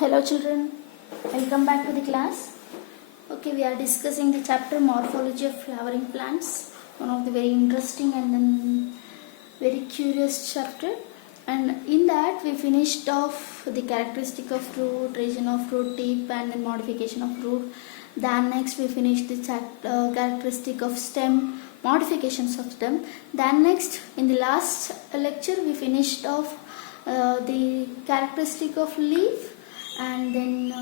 Hello children, welcome back to the class. Okay, we are discussing the chapter Morphology of Flowering Plants, one of the very interesting and then very curious chapter. And in that we finished off the characteristic of root, region of root tip and then modification of root. Then next we finished the characteristic of stem, modifications of stem. Then next in the last lecture we finished off the characteristic of leaf, and then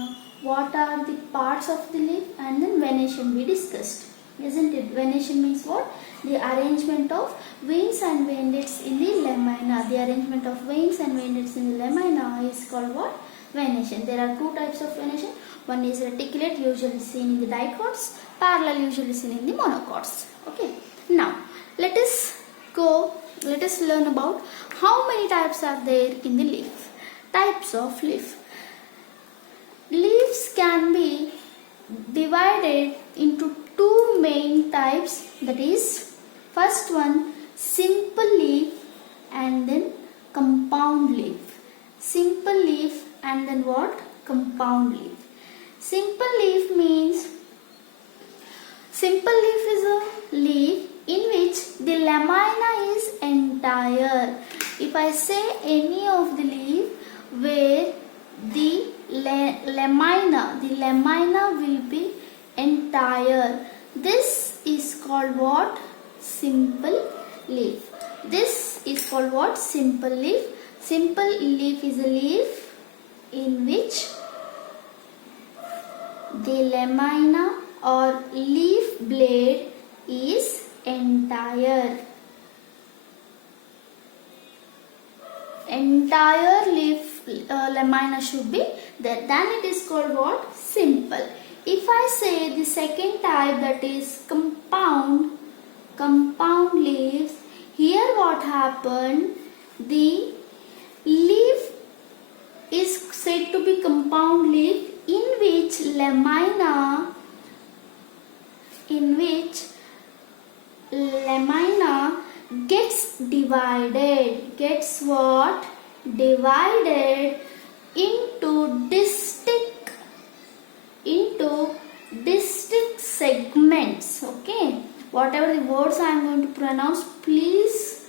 what are the parts of the leaf, and then venation we discussed, isn't it? Venation means what? The arrangement of veins and veinlets in the lamina. The arrangement of veins and veinlets in the lamina is called what? Venation. There are two types of venation. One is reticulate, usually seen in the dicots, parallel, usually seen in the monocots. Okay. Now let us learn about how many types are there in the leaf. Types of leaf. Leaves can be divided into two main types, that is, first one, simple leaf and then compound leaf. Simple leaf and then what? Compound leaf. Simple leaf means, simple leaf is a leaf in which the lamina is entire. If I say any of the leaf where the lamina will be entire, this is called what? Simple leaf. This is called what? Simple leaf. Simple leaf is a leaf in which the lamina or leaf blade is entire. Entire leaf lamina should be there. Then it is called what? Simple. If I say the second type, that is compound leaves, here what happened? The leaf is said to be compound leaf in which lamina gets divided. Gets what? Divided into distinct segments. Okay, whatever the words I am going to pronounce, please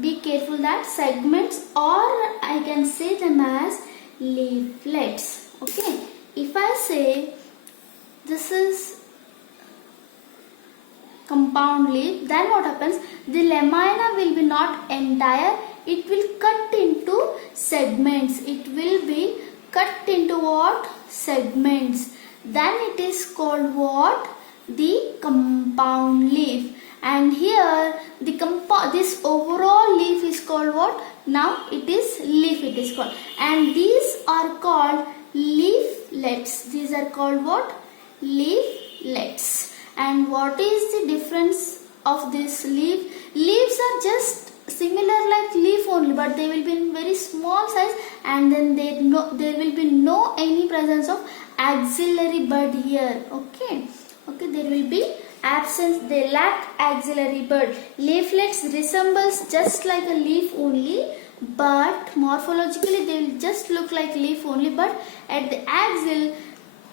be careful that segments, or I can say them as leaflets. Okay, if I say this is compound leaf, then what happens? The lamina will be not entire, it will cut into segments. It will be cut into what? Segments. Then it is called what? The compound leaf. And here this overall leaf is called what? Now it is leaf, it is called. And these are called leaflets. These are called what? Leaflets. And what is the difference of this leaf? Leaves are just similar like leaf only, but they will be in very small size, and then there will be no any presence of axillary bud here. Okay, there will be absence, they lack axillary bud. Leaflets resembles just like a leaf only, but morphologically they will just look like leaf only, but at the axil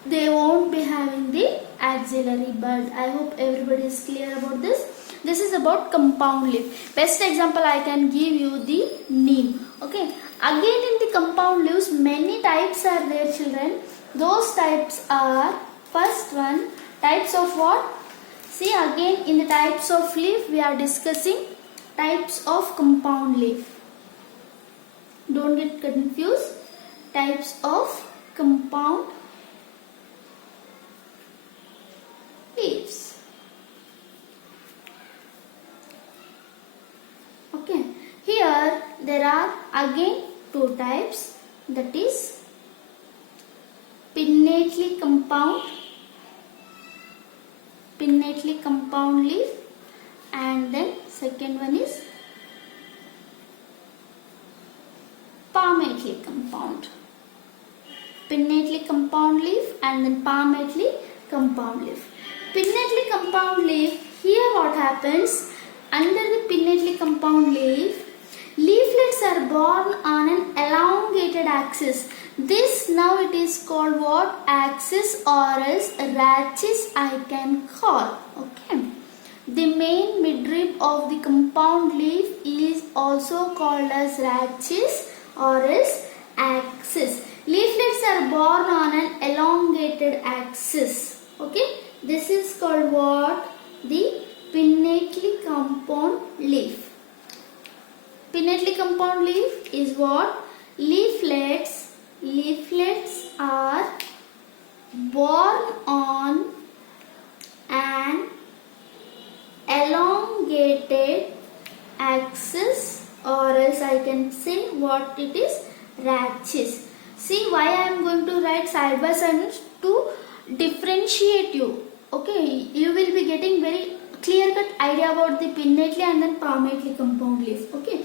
they won't be having the axillary bud. I hope everybody is clear about this. This is about compound leaf. Best example I can give you the neem. Okay. Again in the compound leaves many types are there, children. Those types are, first one, types of what? See, again in the types of leaf we are discussing types of compound leaf. Don't get confused. Types of compound leaves. Okay, here there are again two types, that is pinnately compound leaf, and then second one is palmately compound. Pinnately compound leaf and then palmately compound leaf. Pinnately compound leaf, here what happens? Under the pinnately compound leaf, leaflets are borne on an elongated axis. This now it is called what? Axis or else rachis I can call. Okay. The main midrib of the compound leaf is also called as rachis or else axis. Leaflets are borne on an elongated axis. Okay. This is called what? The pinnately compound leaf. Pinnately compound leaf is what? Leaflets are borne on an elongated axis, or else I can say what it is, rachis. See why I am going to write side by side to differentiate you. Okay, you will be getting very clear cut idea about the pinnately and then palmately compound leaf. Okay,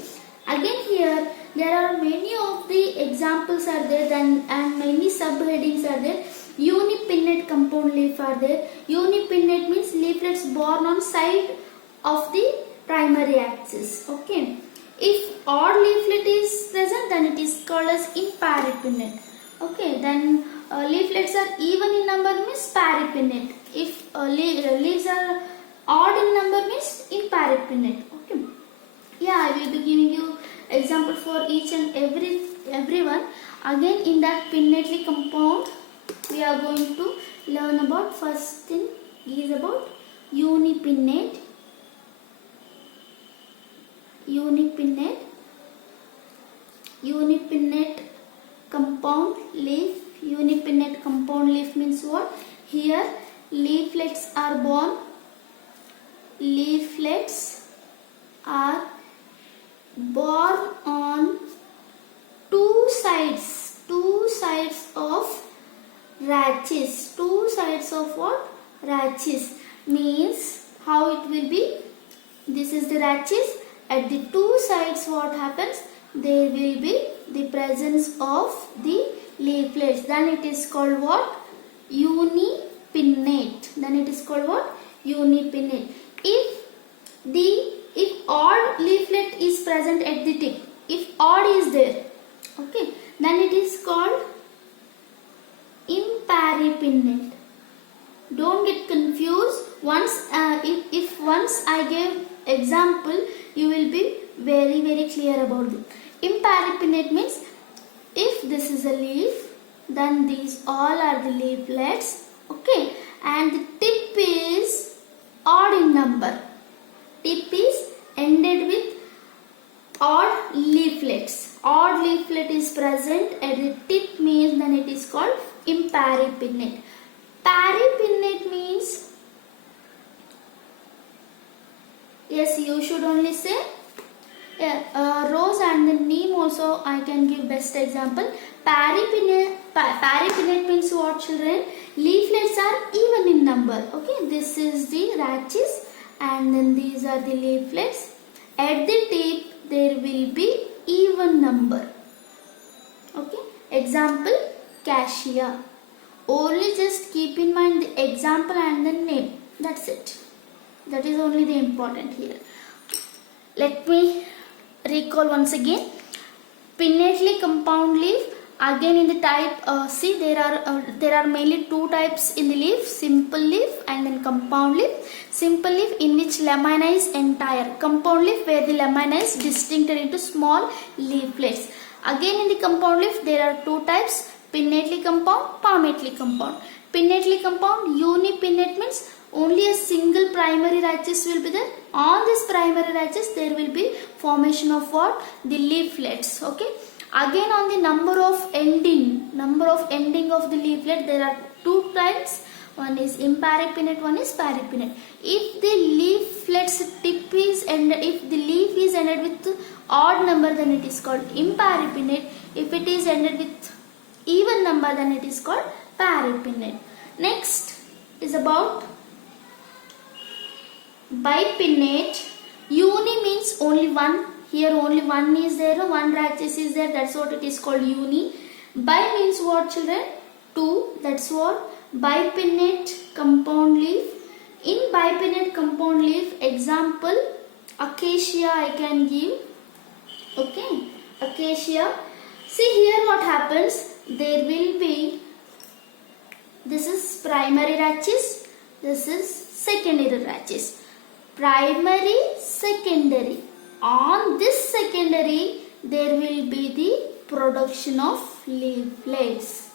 again here there are many of the examples are there and many subheadings are there. Unipinnate compound leaf are there. Unipinnate means leaflets borne on side of the primary axis. Okay, if odd leaflet is present, then it is called as imparipinnate. Okay, then leaflets are even in number means paripinnate. If leaves are odd in number means imparipinnate. Okay, yeah, I will be giving you example for each and everyone. Again, in that pinnately compound, we are going to learn about first thing is about unipinnate compound leaf. Unipinnate compound leaf means what? Here leaflets are born on two sides of rachis. Two sides of what? Rachis means how it will be. This is the rachis. At the two sides what happens? There will be the presence of the leaflets. Then it is called what? Unipinnate. Then it is called what? Unipinnate. If odd leaflet is present at the tip, if odd is there, okay, then it is called imparipinnate. Don't get confused. Once if once I gave example, you will be very clear about it. Imparipinnate means if this is a leaf, then these all are the leaflets. Okay, and the tip is odd in number. Tip is ended with odd leaflets. Odd leaflet is present at the tip means then it is called imparipinnate. Paripinnate means, yes, you should only say rose and the neem also I can give best example. Paripinnate means what, children? Leaflets are even in number. Okay, this is the rachis and then these are the leaflets. At the tip there will be even number. Okay, example cassia. Only just keep in mind the example and the name. That's it. That is only the important here. Let me recall once again. Pinnately compound leaf. Again in the type, see there are mainly two types in the leaf: simple leaf and then compound leaf. Simple leaf in which lamina is entire. Compound leaf where the lamina is distincted into small leaflets. Again in the compound leaf there are two types: pinnately compound, palmately compound. Pinnately compound, unipinnate means only a single primary rachis will be there. On this primary rachis there will be formation of what? The leaflets. Okay. Again on the number of ending of the leaflet there are two types. One is imparipinnate, one is paripinnate. If the leaflet's tip is ended, if the leaf is ended with odd number, then it is called imparipinnate. If it is ended with even number, then it is called paripinnate. Next is about bipinnate. Uni means only one. Here only one is there, one rachis is there. That's what it is called uni. Bi means what, children? Two. That's what bipinnate compound leaf. In bipinnate compound leaf, example acacia I can give. Okay, acacia. See here what happens. There will be, this is primary rachis, this is secondary rachis. Primary, secondary. On this secondary, there will be the production of leaflets.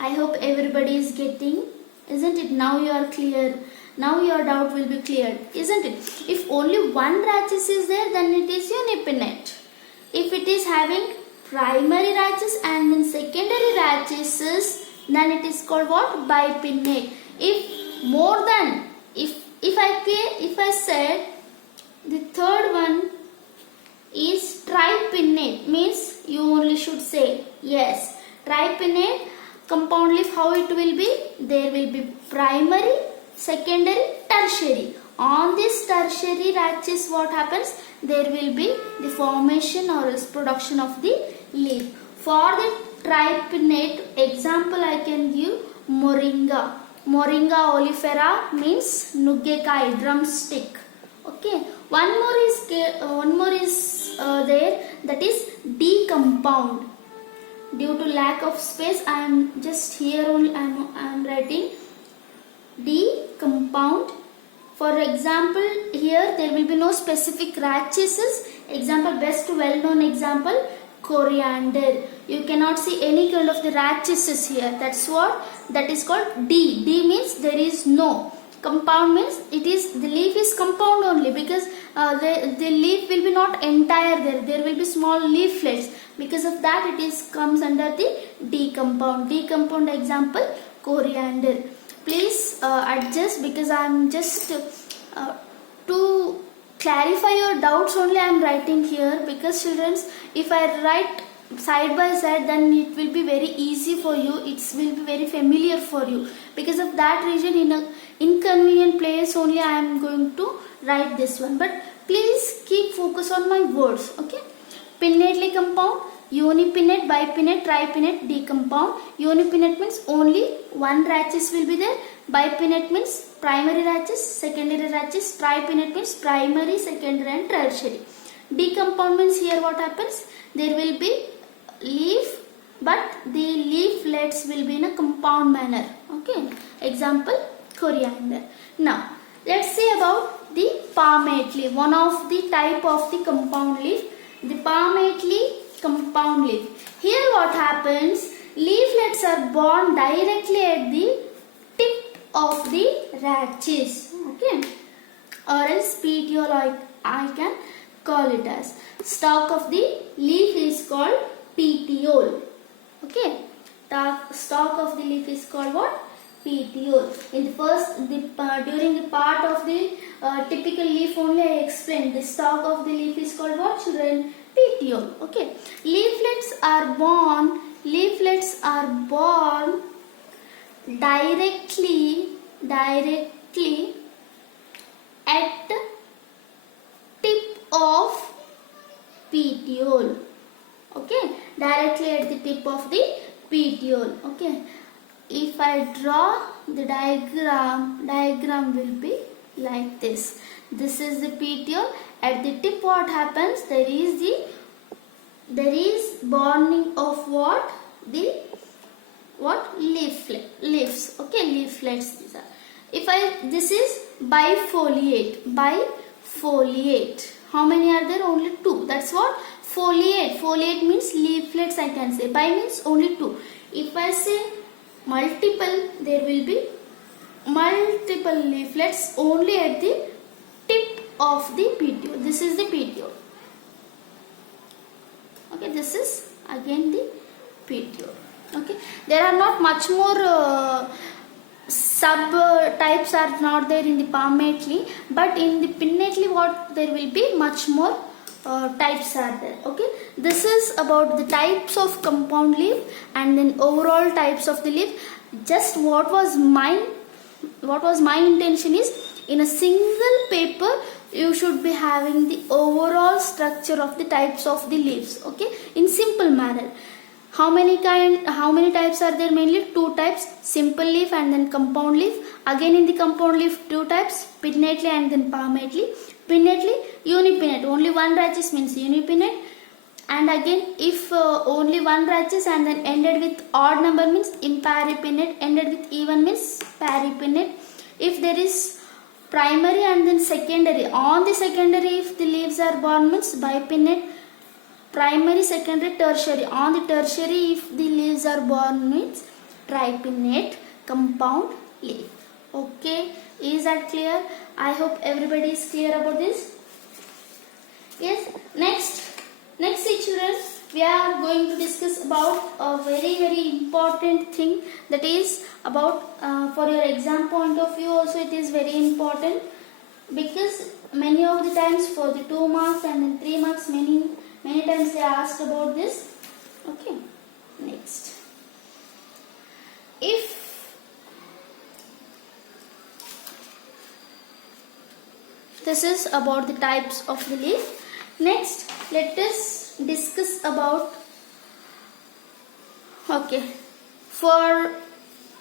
I hope everybody is getting, isn't it? Now you are clear. Now your doubt will be cleared, isn't it? If only one rachis is there, then it is unipinnate. If it is having primary rachis and then secondary rachis, then it is called what? Bipinnate. If more than, if I said the third one is tripinnate, means you only should say yes. Tripinnate compound leaf, how it will be? There will be primary, secondary, tertiary. On this tertiary rachis, what happens? There will be the formation or else production of the leaf. For the tripinnate example, I can give moringa. Moringa oleifera means nuggekai, drumstick. Okay. One more is there, that is D compound. Due to lack of space, I am just here only. I am writing D compound. For example, here there will be no specific rachis. Example, best well known example, coriander. You cannot see any kind of the rachis here. That's what that is called D. D means there is no. Compound means it is, the leaf is compound only, because the leaf will be not entire there. There will be small leaflets. Because of that, it is comes under the D compound. D compound example, coriander. Please adjust, because I am just to clarify your doubts only I am writing here, because children, if I write side by side, then it will be very easy for you. It will be very familiar for you. Because of that reason, in a inconvenient place only I am going to write this one. But please keep focus on my words. Okay. Pinnately compound, unipinnate, bipinnate, tripinnate, D compound. Unipinnate means only one rachis will be there. Bipinnate means primary rachis, secondary rachis. Tripinnate means primary, secondary and tertiary. D compound means here what happens? There will be leaf, but the leaflets will be in a compound manner. Okay. Example, coriander. Now, let's see about the palmate leaf, one of the type of the compound leaf, the palmately compound leaf. Here what happens? Leaflets are born directly at the tip of the rachis. Okay. Or else petiole, I can call it as. Stalk of the leaf is called petiole. Okay. The stalk of the leaf is called what? Petiole. In the first, during the part of the typical leaf only I explained. The stalk of the leaf is called what, children? Petiole. Okay. Leaflets are born directly at tip of petiole. Okay. Directly at the tip of the petiole. Okay. If I draw the diagram will be like this. This is the petiole. At the tip what happens? There is burning of what? Leaves. Okay, leaflets these are. This is bifoliate. How many are there? Only two. That's what? Foliate. Foliate means leaflets I can say. Bi means only two. If I say multiple, there will be multiple leaflets only at the tip of the petiole. This is the petiole. Okay, this is again the petiole. Okay, there are not much more sub types are not there in the palmately, but in the pinnately what there will be much more types are there. Okay, this is about the types of compound leaf and then overall types of the leaf. Just what was my intention is, in a single paper you should be having the overall structure of the types of the leaves. Okay, in simple manner. How many types are there? Mainly two types, simple leaf and then compound leaf. Again in the compound leaf two types, pinnately and then palmately. Pinnately, unipinnate, only one rachis means unipinnate. And again, if only one branches and then ended with odd number means imparipinnate, ended with even means peripinnate. If there is primary and then secondary, on the secondary if the leaves are borne means bipinnate, primary, secondary, tertiary, on the tertiary if the leaves are borne means tripinnate compound leaf. Okay, is that clear? I hope everybody is clear about this. Yes, next children, we are going to discuss about a very important thing, that is about for your exam point of view also it is very important, because many of the times for the 2 marks and then 3 marks many times they are asked about this. Okay, next, if this is about the types of the leaf. Next, let us discuss about, okay, for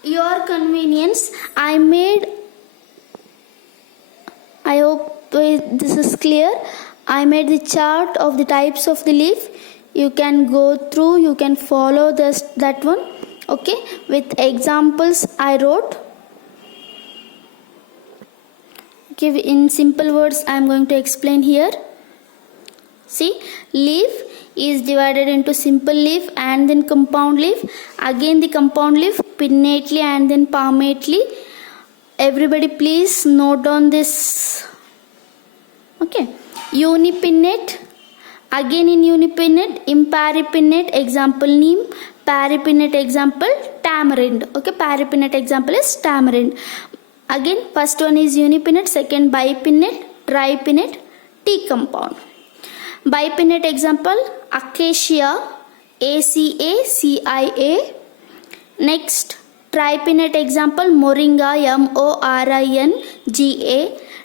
your convenience I hope this is clear. I made the chart of the types of the leaf. You can go through, you can follow that one. Okay, with examples I wrote. Okay, in simple words I am going to explain here. See, leaf is divided into simple leaf and then compound leaf. Again the compound leaf, pinnately and then palmately. Everybody please note down this. Okay, unipinnate. Again in unipinnate, imparipinnate, example neem. Peripinnate, example tamarind. Okay, peripinnate example is tamarind. Again, first one is unipinnate, second bipinnate, tripinnate, tea compound. Bipinnate example acacia, ACACIA. Next, tripinnate example moringa, MORINGA.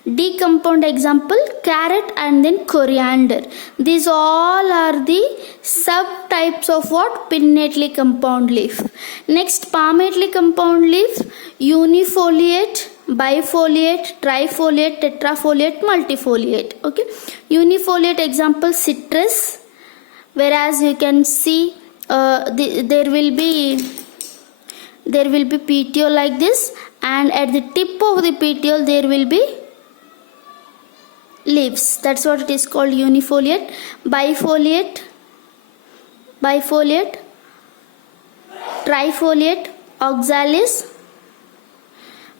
D compound example carrot and then coriander. These all are the subtypes of what? Pinnately compound leaf. Next, palmately compound leaf, unifoliate, bifoliate, trifoliate, tetrafoliate, multifoliate. Okay, unifoliate example citrus, whereas you can see there will be petiole like this, and at the tip of the petiole there will be leaves. That's what it is called, unifoliate. Bifoliate, trifoliate, oxalis.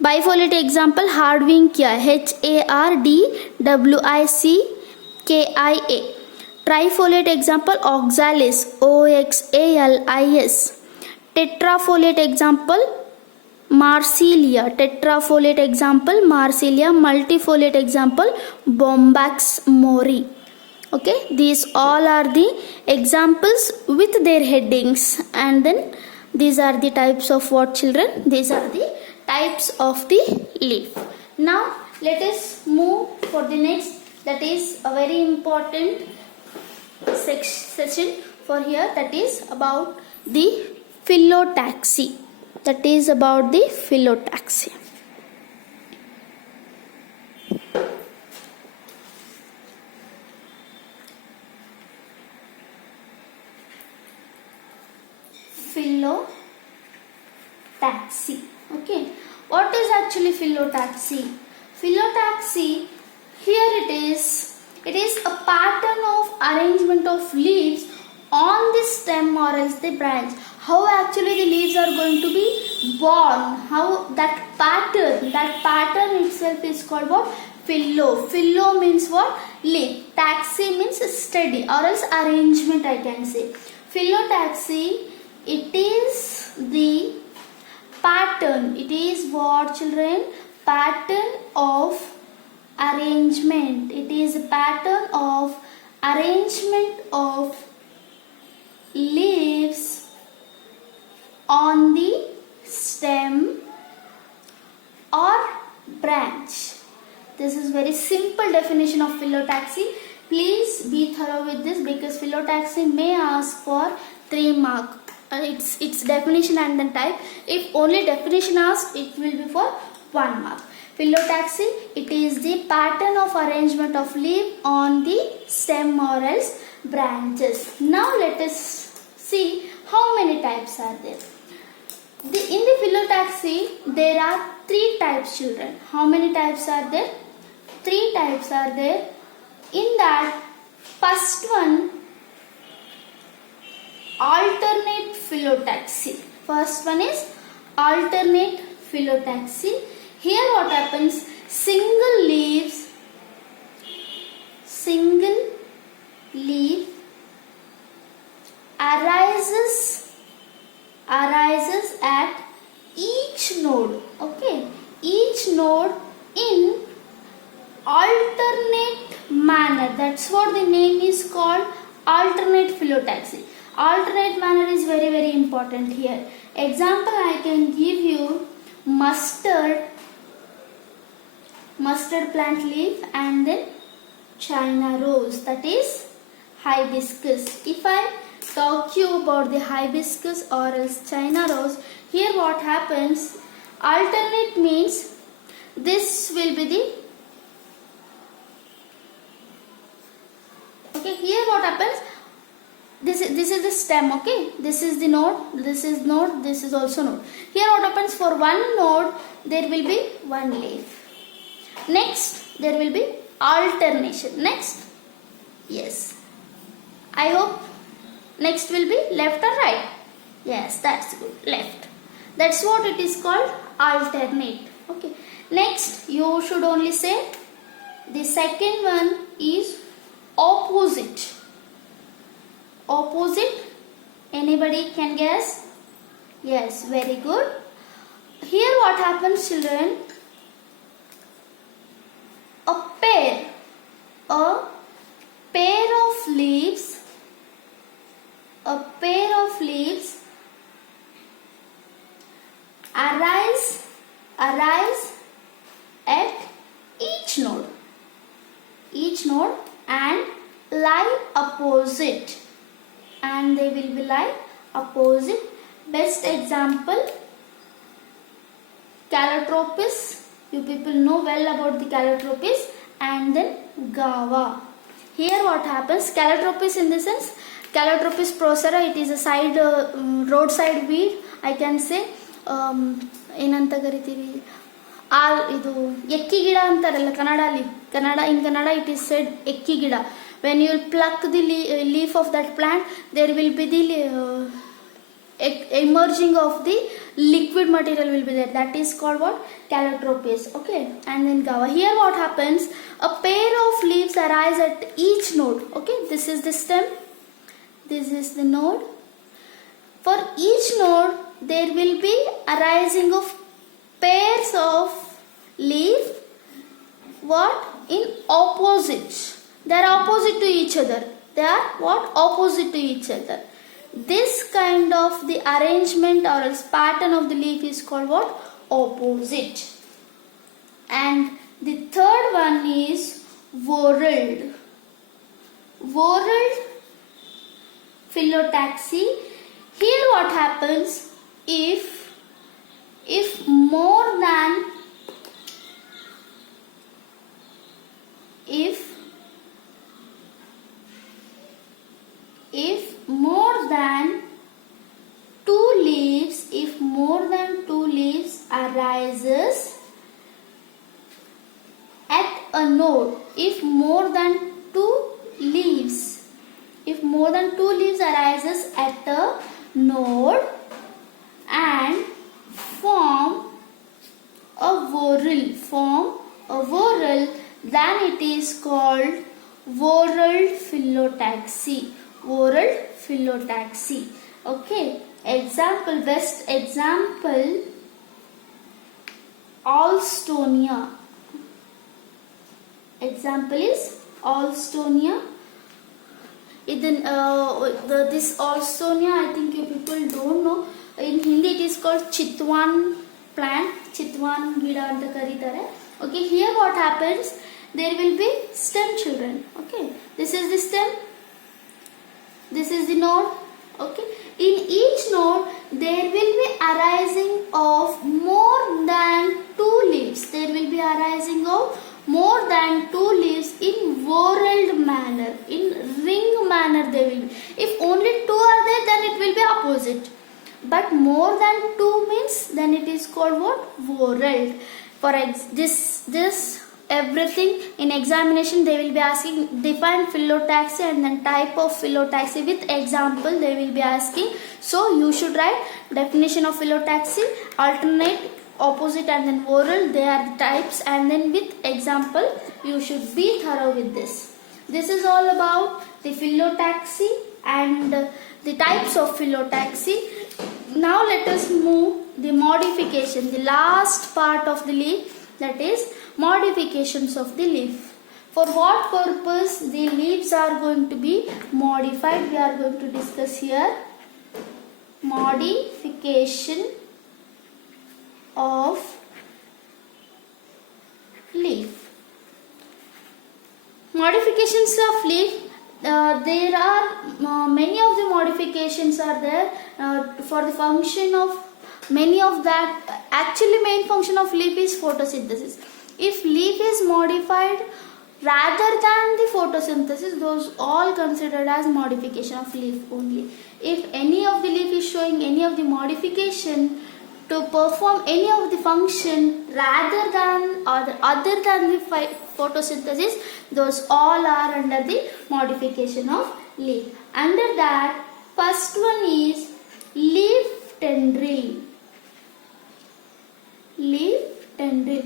Bifoliate example hardwickia, HARDWICKIA. Trifoliate example oxalis, OXALIS. Tetrafoliate example Marsilia. Tetrafoliate example Marsilia. Multifoliate example Bombax mori. Okay, these all are the examples with their headings, and then these are the types of what, children? These are the types of the leaf. Now let us move for the next, that is a very important session for here, that is about the phyllotaxy. That is about the phyllotaxy. Phyllotaxy. Okay, what is actually phyllotaxy? Phyllotaxy, here it is a pattern of arrangement of leaves on the stem or else the branch. How actually the leaves are going to be born, how that pattern itself is called what? Phyllo means what? Leaf. Taxy means steady or else arrangement, I can say. Phyllotaxy, it is the pattern. It is what, children? Pattern of arrangement. It is a pattern of arrangement of leaves on the stem or branch. This is very simple definition of phyllotaxy. Please be thorough with this, because phyllotaxy may ask for 3 marks. Its definition and then type. If only definition asked, it will be for 1 mark. Phyllotaxy, it is the pattern of arrangement of leaf on the stem or else branches. Now let us see how many types are there. In the phyllotaxy, there are 3 types, children. How many types are there? 3 types are there. In that, first one, alternate phyllotaxy. First one is alternate phyllotaxy. Here what happens? Single leaf arises at each node. Okay, each node in alternate manner. That's what the name is called, alternate phyllotaxy. Alternate manner is very important here. Example, I can give you mustard plant leaf, and then China rose, that is hibiscus. If I talk you about the hibiscus or else China rose, here what happens? Alternate means this will be the, okay, here what happens? This is the stem, okay? This is the node, this is node, this is also node. Here what happens? For one node, there will be one leaf. Next, there will be alternation. Next, yes. I hope next will be left or right. Yes, that's good. Left. That's what it is called, alternate. Okay. Next, you should only say the second one is opposite. Opposite. Anybody can guess? Yes, very good. Here what happens, children? A pair of leaves arise at each node and lie opposite, and they will be lie opposite. Best example, Calotropis. You people know well about the Calotropis, and then Guava. Here what happens? Calotropis in the sense, Calotropis procera, it is a side roadside weed, I can say. ಏನಂತ ಕರಿತೀವಿ, ಇದು ಎಕ್ಕಿ ಗಿಡ ಅಂತಾರಲ್ಲ ಕನ್ನಡಲ್ಲಿ. in Kannada it is said ಎಕ್ಕಿ ಗಿಡ. When you will pluck the leaf of that plant, there will be the emerging of the liquid material will be there. That is called what? Calotropis. Okay, and then Guava. Here what happens? A pair of leaves arise at each node. Okay, this is the stem, this is the node. For each node, there will be arising of pairs of leaf. What? In opposite. They are opposite to each other. They are what? Opposite to each other. This kind of the arrangement or else pattern of the leaf is called what? Opposite. And the third one is whorled. Whorled phyllotaxy. Here what happens? If more than two leaves arises at a node, if more than two leaves arises at a node and form a whorl, then it is called whorled phyllotaxy. Okay, example, best example, Alstonia. Example is Alstonia. This Alstonia, I think you people don't know. In Hindi it is called Chitwan plant. Chitwan gida anta karitare. Okay, here what happens? There will be stem, children. Okay, this is the stem, this is the node. Okay, in each node there will be arising of more than two leaves. There will be arising of more than two leaves in whorled manner, in ring manner but more than 2 means then it is called what? Whorled. For this everything in examination they will be asking define phyllotaxy and then type of phyllotaxy with example they will be asking. So you should write definition of phyllotaxy, alternate, opposite and then Whorled, they are the types, and then with example you should be thorough with this. This is all about the phyllotaxy and the types of phyllotaxy. Now let us move the modification, the last part of the leaf, that is modifications of the leaf. For what purpose the leaves are going to be modified, we are going to discuss here. Modification of leaf. Modifications of leaf, there are many of the modifications are there for the function of many of that. Actually main function of leaf is photosynthesis. If leaf is modified rather than the photosynthesis, those all considered as modification of leaf only. If any of the leaf is showing any of the modification to perform any of the function rather than or other than the photosynthesis, those all are under the modification of leaf. Under that, first one is leaf tendril. Leaf tendril.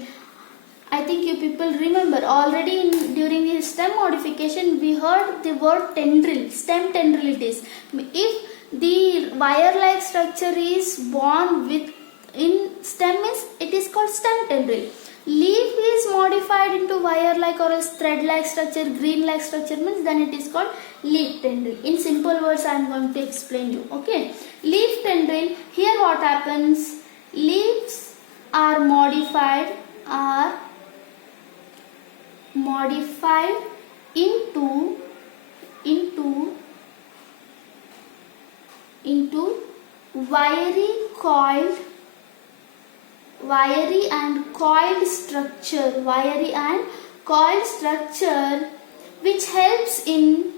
I think you people remember already during the stem modification we heard the word tendril, stem tendril it is. If the wire-like structure is born with in stem means it is called stem tendril. Leaf is modified into wire-like or else thread-like structure, green-like structure means then it is called leaf tendril. In simple words I am going to explain you. Okay, leaf tendril. Here what happens? Leaves are modified into wiry and coiled structure, which helps in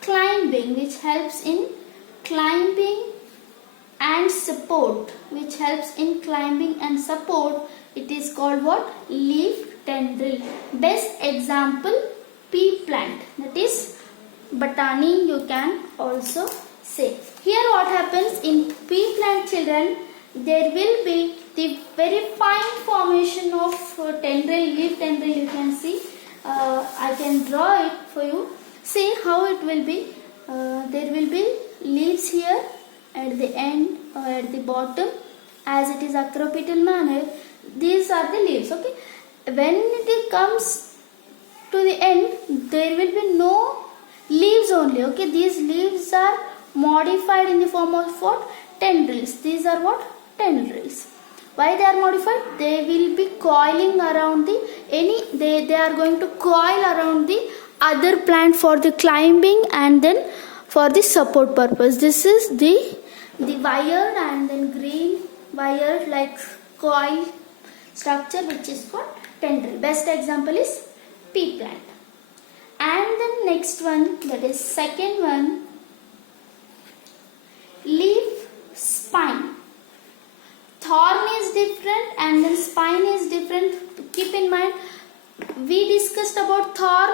climbing and support, it is called what? Leaf tendril. Best example, pea plant, that is Batani you can also say. Here what happens in pea plant children, there will be the very fine formation of tendril, leaf tendril you can see. I can draw it for you. See how it will be. There will be leaves here at the end or at the bottom as it is acropetal manner. These are the leaves. Okay. When it comes to the end, there will be no leaves only. Okay. These leaves are modified in the form of what? Tendrils. These are what? Tendrils. Why they are modified? They will be coiling around they are going to coil around the other plant for the climbing and then for the support purpose. This is the wire and then green wire like coil structure which is called tendril. Best example is pea plant. And the next one, that is second one, leaf spine. Thorn is different and then spine is different. Keep in mind, we discussed about thorn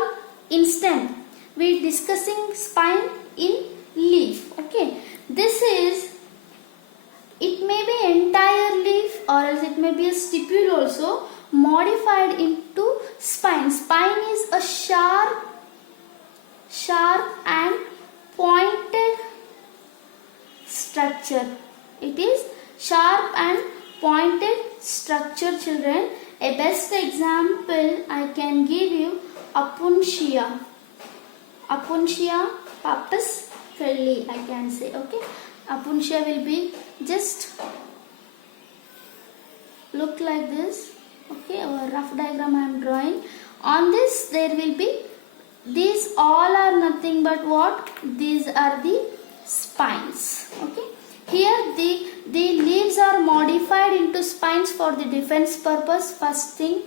in stem. We are discussing spine in leaf. Okay. This is, it may be entire leaf or else it may be a stipule also modified into spine. Spine is a sharp and pointed structure. It is sharp and pointed structure, children. A best example I can give you, Opuntia pappus felli I can say. Okay, Opuntia will be just look like this. Okay, a rough diagram I am drawing. On this there will be, these all are nothing but what? These are the spines. Okay. Here the leaves are modified into spines for the defense purpose. First thing,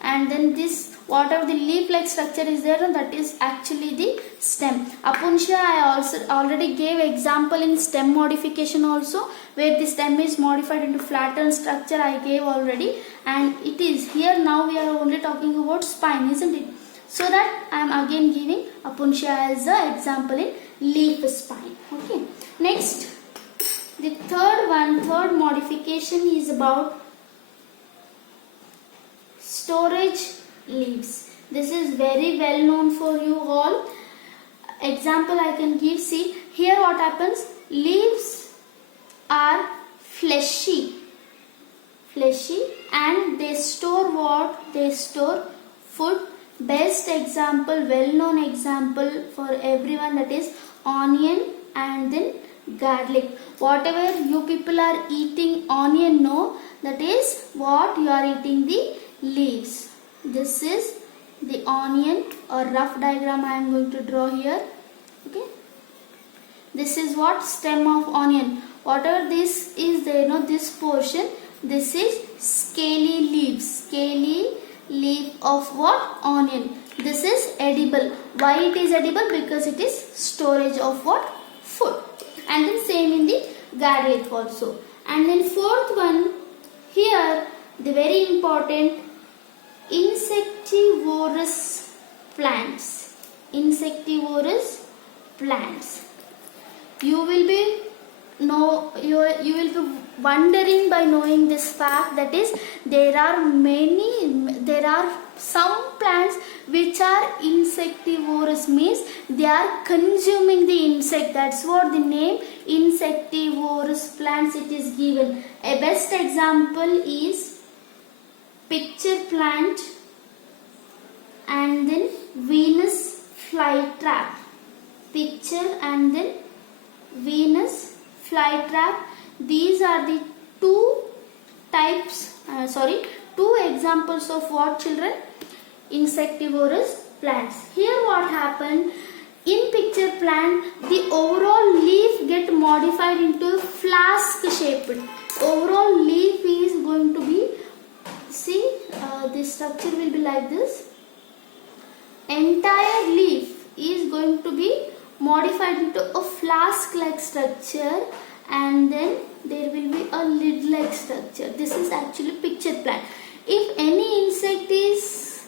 and then this whatever the leaf like structure is there, that is actually the stem. Apuntia I also already gave example in stem modification also, where the stem is modified into flattened structure I gave already, and it is here now we are only talking about spine, isn't it? So that I am again giving Apuntia as an example in leaf spine. Okay. Next, the third modification is about storage leaves. This is very well known for you all. Example I can give, see here what happens, leaves are fleshy and they store what? They store food. Best example, well known example for everyone, that is onion and then garlic. Whatever you people are eating onion, no, that is what you are eating, the leaves. This is the onion, or rough diagram I am going to draw here. Okay, this is what stem of onion. Whatever this is there, this portion, this is scaly leaves, scaly leaf of what? Onion. This is edible. Why it is edible? Because it is storage of what? Food. And then same in the garlic also. And then fourth one, here the very important, insectivorous plants. Insectivorous plants. You will be wondering by knowing this fact, that is there are some plants which are insectivorous, means they are consuming the insect. That's what the name insectivorous plants it is given. A best example is picture plant and then Venus flytrap. Picture and then Venus flytrap. These are the two examples of what, children? Insectivorous plants. Here what happened, in picture plant, the overall leaf get modified into a flask shaped. Overall leaf is going to be, see, this structure will be like this. Entire leaf is going to be modified into a flask like structure, and then there will be a lid like structure. This is actually picture plant. If any insect is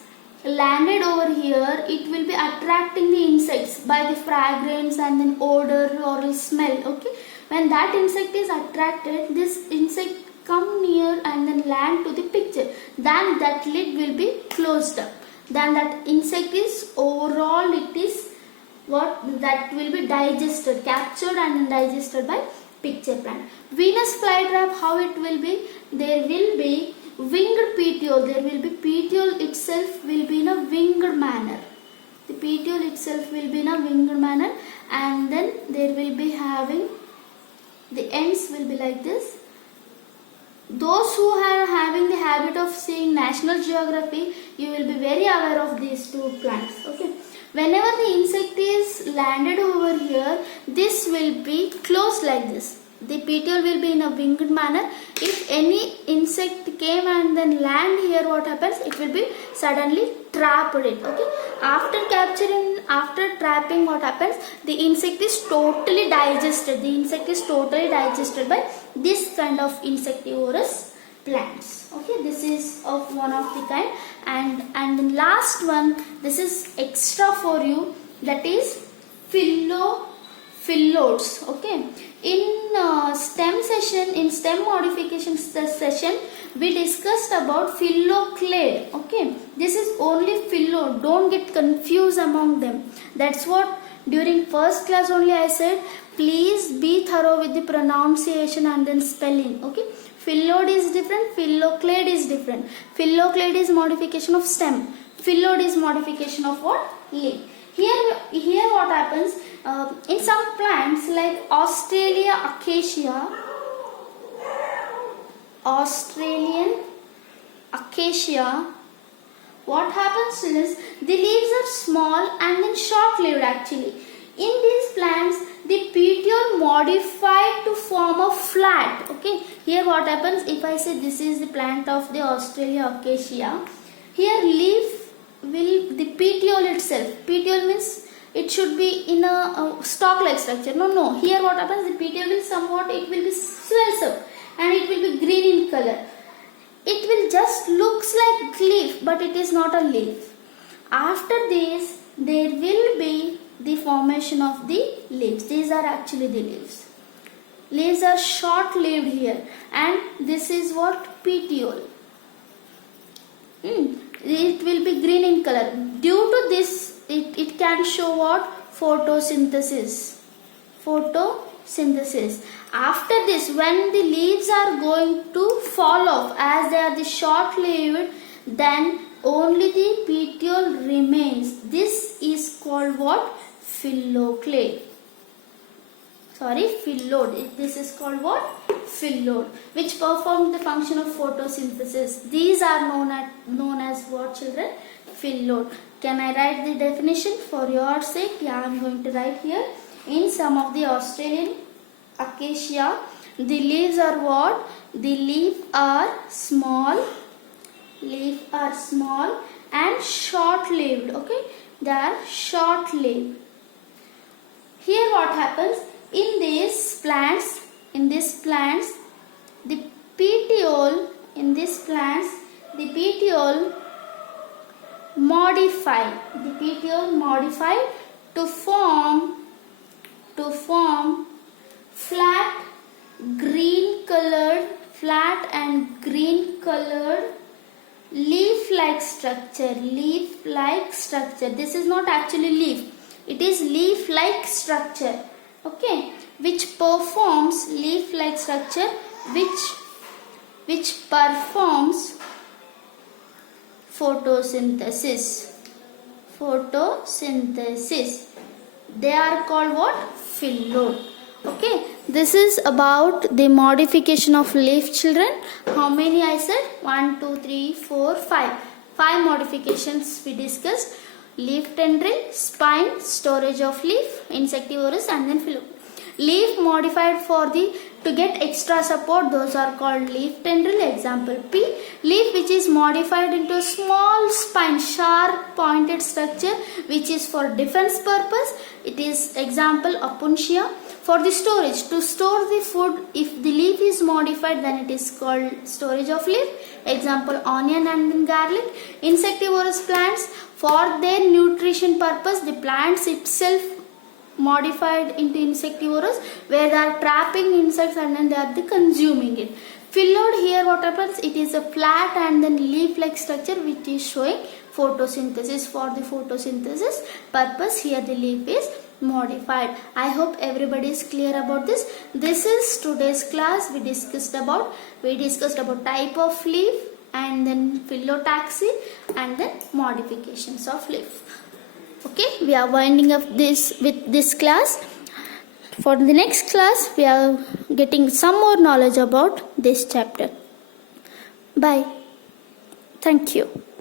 landed over here, it will be attracting the insects by the fragrance and then odor or smell. Okay, when that insect is attracted, this insect come near and then land to the picture, then that lid will be closed up. Then that insect is overall, it is what, that will be digested, captured and digested by picture plant. Venus flytrap, how it will be, there will be winged petiole. There will be petiole itself will be in a winged manner. The petiole itself will be in a winged manner, and then there will be having, the ends will be like this. Those who are having the habit of seeing National Geography, you will be very aware of these two plants. Okay, whenever the insect is landed over here, this will be closed like this. The petiole will be in a winged manner. If any insect came and then land here, what happens? It will be suddenly trapped it. Okay, after capturing, after trapping, what happens? The insect is totally digested. The insect is totally digested by this kind of insectivorous plants. Okay, this is of one of the kind. And the last one, this is extra for you, that is phyllodes. Okay, in stem modification session, we discussed about phylloclade. Okay, this is only phyllo, don't get confused among them. That's what during first class only I said, please be thorough with the pronunciation and then spelling. Okay, phylloid is different, phyloclade is different. Phyloclade is modification of stem, phylloid is modification of what? Leaf. Here what happens, in some plants like Australian acacia, what happens is the leaves are small and then short-lived actually. In these plants, the petiole modified to form a flat. Okay, here what happens, if I say this is the plant of the Australian acacia, Here leaf will, the petiole itself, petiole means it should be in a stalk-like structure. No. Here what happens, the petiole will somewhat, it will be swells up and it will be green in color. It will just looks like leaf, but it is not a leaf. After this, there will be the formation of the leaves. These are actually the leaves. Leaves are short-lived here, and this is what petiole. It will be green in color. Due to this, it can show what? Photosynthesis. Photosynthesis. After this, when the leaves are going to fall off, as they are the short-lived, then only the petiole remains. This is called what? Phylloclade. Phyllodes. This is called what? Phyllodes, which perform the function of photosynthesis. These are known as what, children? Phyllodes. Can I write the definition for your sake? Yeah, I am going to write here. In some of the Australian acacia, the leaves are what? The leaves are small. Leaves are small and short-lived. Okay, they are short-lived. Here what happens? In these plants, the petiole modify to form flat and green colored leaf-like structure. This is not actually leaf. It is leaf-like structure. Okay, which performs leaf-like structure, which performs photosynthesis. They are called what? Phyllodes. Okay, this is about the modification of leaf, children. How many I said? 1, 2, 3, 4, 5. 5 modifications we discussed. Leaf tendril, spine, storage of leaf, insectivorous, and then phyllodes. Leaf modified to get extra support, those are called leaf tendril. Example P. Leaf which is modified into a small spine, sharp pointed structure, which is for defense purpose. It is example Opuntia. For the storage, to store the food, if the leaf is modified, then it is called storage of leaf. Example onion and garlic. Insectivorous plants, for their nutrition purpose, the plants itself modified into insectivorous, where they are trapping insects and then they are consuming it. Phyllodes, here what happens? It is a flat and then leaf-like structure which is showing photosynthesis. For the photosynthesis purpose, here the leaf is modified. I hope everybody is clear about this. This is today's class. We discussed about type of leaf and then phyllotaxy and then modifications of leaf. Okay, we are winding up with this class. For the next class, we are getting some more knowledge about this chapter. Bye. Thank you.